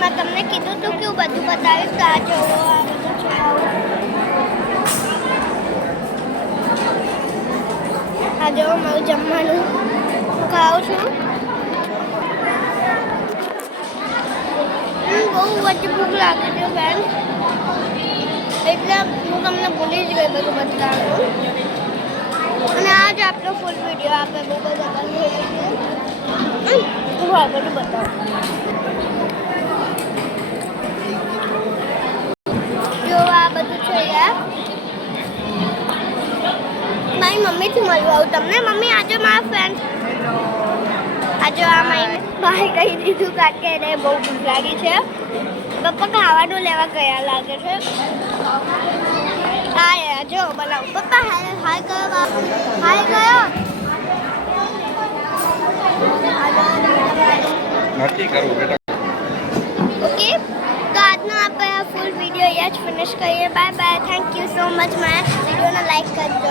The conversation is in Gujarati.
મેં તમને કીધું હતું કે હું બધું બતાવીશ તો આ જોવો આ બધું છે આવું. આ જોવો મારું જમવાનું હું ખાઉં છું. બહુ વચ્ચે ભૂખ લાગે છે બેન એટલે હું તમને ભૂલી જ ગઈ બધું બતાવવાનું. અને આ જ આપણો ફૂલ વિડીયો આપણે બહુ બધા કરીએ છીએ. હું આ બધું બતાવું. જો આ બધું છે યાર મારી મમ્મીથી મળવા આવું તમને. મમ્મી આજે મારા ફ્રેન્ડ આજે આ મારી ભાઈ કહી દીધું કારણ કે એને બહુ ભૂખ લાગી છે. પપ્પા ખાવાનું લેવા ગયા લાગે છે. હા યાર જો બનાવું. પપ્પા હાય કયો બાપ હાય કયો નથી કરવું બેટા. ઓકે તો આજનો આપણે ફૂલ વિડીયો અહીંયા જ ફિનિશ કરીએ. Bye bye. Thank you so much. મારા વિડીયોને લાઈક કરજો.